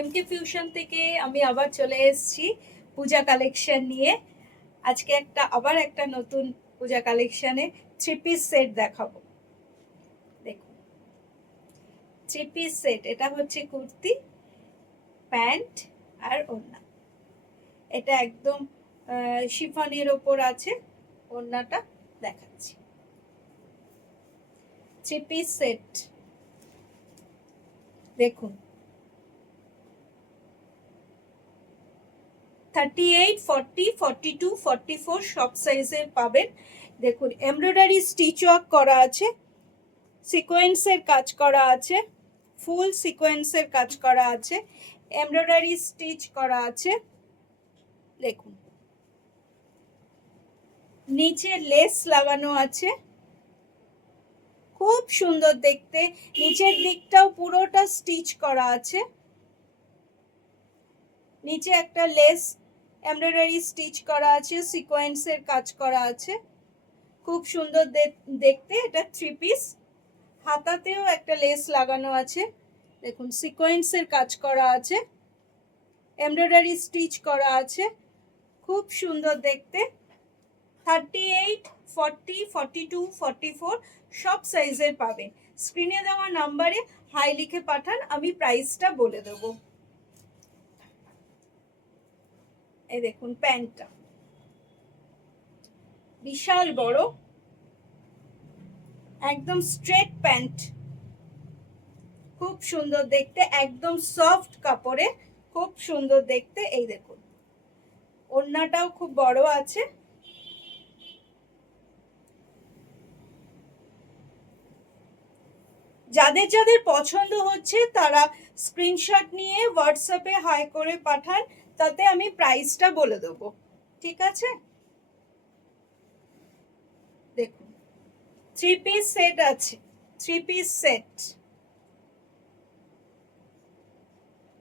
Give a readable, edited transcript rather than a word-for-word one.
এমকে fusion থেকে আমি আবার চলে এসেছি পূজা কালেকশন নিয়ে। আজকে আবার একটা নতুন পূজা কালেকশনে থ্রি পিস সেট দেখাবো। দেখুন, থ্রি পিস সেট, এটা হচ্ছে কুর্তি, প্যান্ট আর ওড়না। এটা একদম শিফনের ওপর আছে, ওড়নাটা দেখাচ্ছি। থ্রি পিস সেট দেখুন, 38, 40, 42, 44 সব সাইজের পাবেন। দেখুন, এমব্রয়ডারি স্টিচ ওয়ার্ক করা আছে, সিকোয়েন্সের কাজ করা আছে, ফুল সিকোয়েন্সের কাজ করা আছে, এমব্রয়ডারি স্টিচ করা আছে। দেখুন, নিচে লেস লাগানো আছে, খুব সুন্দর দেখতে। নিচের দিকটাও পুরোটা স্টিচ করা আছে, নিচে একটা লেস এমব্রয়ডারি স্টিচ করা আছে, সিকোয়েন্সের কাজ করা আছে, খুব সুন্দর দেখতে। এটা থ্রি পিস, হাতাতেও একটা লেস লাগানো আছে। দেখুন, সিকোয়েন্সের কাজ করা আছে, এমব্রয়ডারি স্টিচ করা আছে, খুব সুন্দর দেখতে। 38, 40, 42, 44 সব সাইজের পাবেন। স্ক্রিনে দেওয়া নাম্বারে হাই লিখে পাঠান, আমি প্রাইসটা বলে দেব। এই দেখুন, প্যান্টটা বিশাল বড়, একদম স্ট্রেট প্যান্ট, খুব সুন্দর দেখতে, একদম সফট কাপড়ে, খুব সুন্দর দেখতে। এই দেখুন, ওড়নাটাও খুব বড় আছে। যাদের যাদের পছন্দ হচ্ছে তারা স্ক্রিনশট নিয়ে হোয়াটসঅ্যাপে হাই করে পাঠান, তাতে আমি প্রাইসটা বলে দেবো। ঠিক আছে? দেখুন, থ্রি পিস সেট আছে, থ্রি পিস সেট।